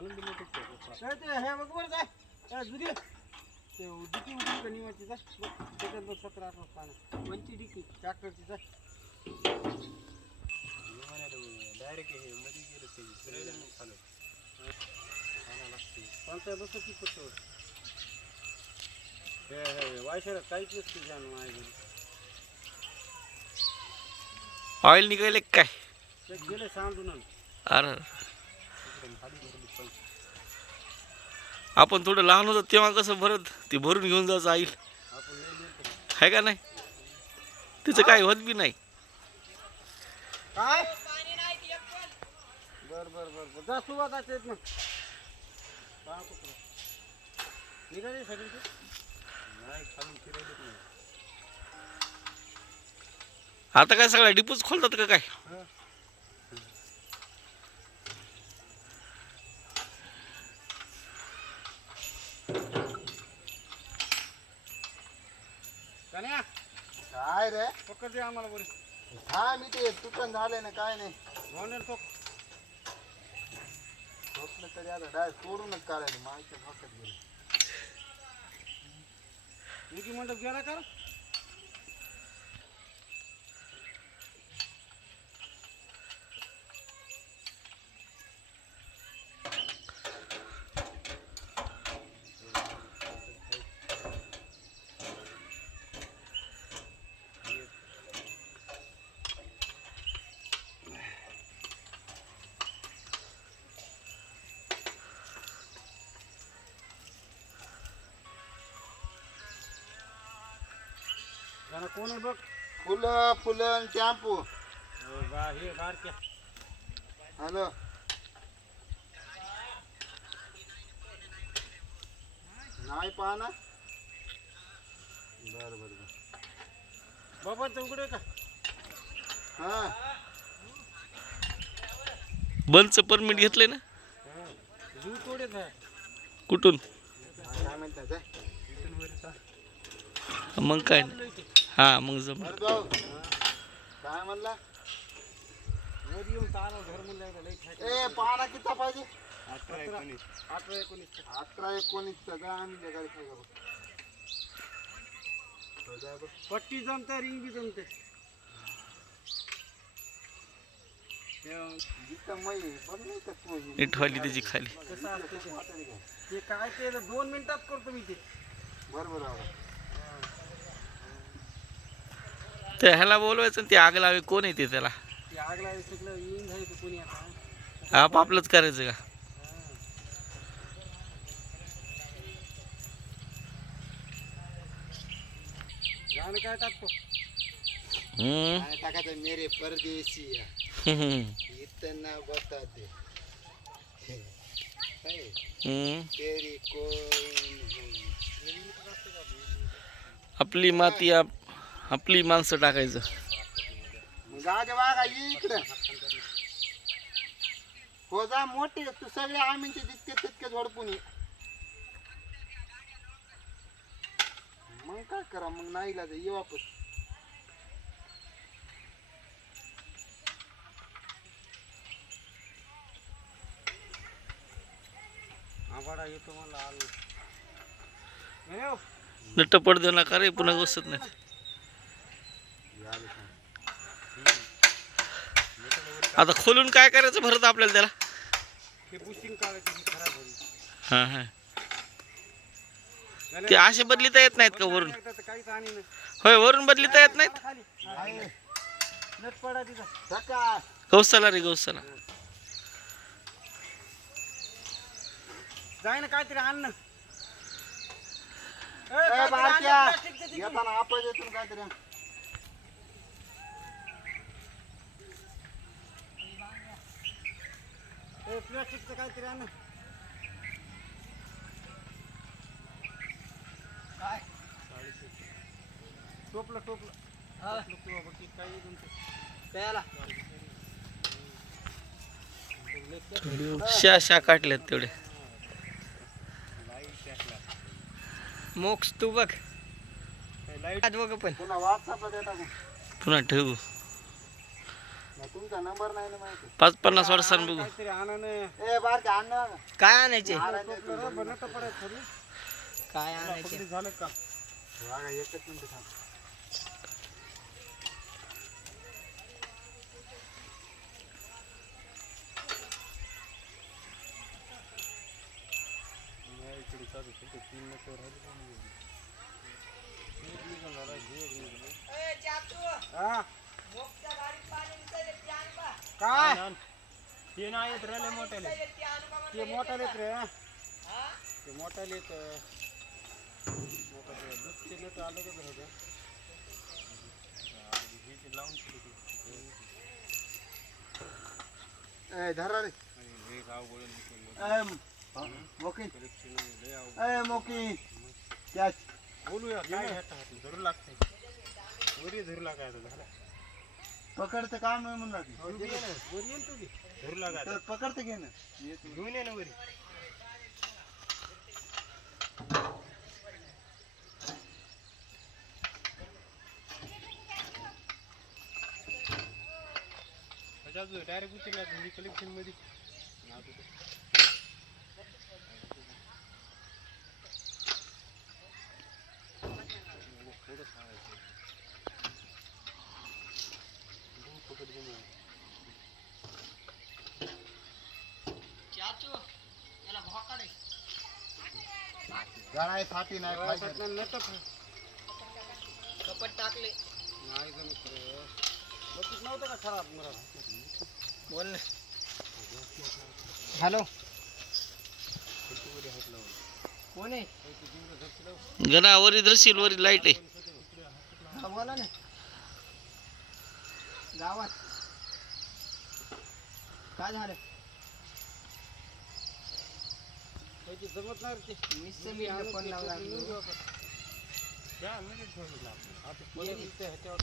खालून दिलं ते. काय ते हे बघ बरं जाय जुदी ते डिकी उडी का निवाची जाय बघ, त्याच्यात बघ सतरा अठरा पानं कोणती डिकी? ट्रॅक्टरची जाय डायरेक्ट हे मध्ये गेलं ते फिरायला नाही खालून खायला लागते. कोणता बसतो की पटतो हे हे वायशाला काहीच नसते जाण माझ्या ऑइल निघाले काय? ते गेले सांडून. अरे. खाली आपण. थोडं लहान होतो तेव्हा कसं भरत ते भरून घेऊन जायचं आईल. आहे का नाही? तिचं काही होत बी काय? काय नाही आता काय सगळ्या डिपूच खोलतात का काय? कन्या काय रे? पकड दे आम्हाला बरी. हा मी ते तुटण झालंय ना काय नाही. म्हणून तो झोपलं तरी आता डायरेक्ट तोडूनच काढायला माहिती फक्त गेलं. विकी मंडप गेला का कोण आहे बघ? फुलं फुलं शॅम्पू. हो, हे हॅलो. नाही पहा ना बर बर बर. बाबा उघडे का? हा. बंदचं परमिट घेतलंय ना? जीव तोडेच आहे कुठून? काय म्हणतात. मग काय? नाही. हा मग जम काय म्हणला. ए पाना किती पाहिजे? अठरा एकोणीस. अठरा एकोणीस. अठरा एकोणीसचा जा आम्ही जगायला काय करू हो, जा बघ. पट्टी जमते रिंग बी जमते. हे. इटवाली त्याची खाली. ते? काय ते? दोन मिनिटात करतो मी ते. बरोबर ते ह्याला बोलवायचं ते आग लावे कोण येते त्याला आग लागली सगळं येऊन जायचं कोणी आता आप आपलंच करायचं का गाणं काय टाकतो हम्म. टाकायचं मेरे परदेशी हम्म. इतना बताते हे. हम्म. तेरी आपली माती आप आपली माणसं टाकायचं. जागे वागा इकडं. हो जा मोठे तू सगळे आम्हीचे जितके तितके झोडपून ये. मग काय करा मग नाही ये वापस. येतो मला आलो. नट्ट पड देऊ नका रे पुन्हा बसत नाही आता खोलून काय करायचं भरत आपल्याला त्याला? ते हा हा असे बदलिता येत नाहीत का वरून? होय वरून बदलिता येत नाहीत? खाली नट पडा तिथं सकाळ गौसाला रे गौसाला जाय ना. काहीतरी आण काहीतरी आण ना, बारक्या प्लास्टिकचं काहीतरी आण. काय? टोपलं टोपलं. टोपलं किंवा बघ, काही तुमचं? प्यायला शा शा काटल्यात तेवढे. मोक्ष तू बघ. आज बघ पण. पुन्हा व्हॉट्सअपला देता पुन्हा ठेवू. तुमचा नंबर नाही ना माहिती? पाच पन्नास वर्षांनी बघू. काहीतरी ए काय आणायचे? थोडी. काय आणायचे? पकडी झालं का? बघा एकच मिनिट थांब. या इकडे चालू फक्त तीन नको राहिले पण नाही. एक निघून झाला, हे? एक निघून. हा काय. ते नाही येत राहिले मोठ्याले. ते मोठाले येत रे. ते मोठाले येत. दुसचे नट आलं का होतं हे ते? लावून. ए धरा रे. हे गाव गोळून मोकी. ए मोकी. कॅच बोलूया काय? धरू लागते. धरू लागायचं झालं पकडतं काम आहे तू ना. वर तू बी. धरू लागायचं तर पकडतं घे ना ये तू. घेऊन ये ना वरी डायरेक्ट उचलला कलेक्शनमध्ये आता ते- थोडं सांगायचं. घेऊन पकड घेऊन ये. गळाय फाटी नाही नट कपट टाकले. नाही जमत रे. बघित नव्हतं का खराब बोल ना. हॅलो. कोण आहे? गणा वरी धरशील वरी लाइट आहे. हा, बोला ना. गावात. काय झालं? त्याची जमत नाही रे ते मिसचं मी फोन लावला त्या मीच ठेवलं आपलं. आता परत ते ह्याच्यावर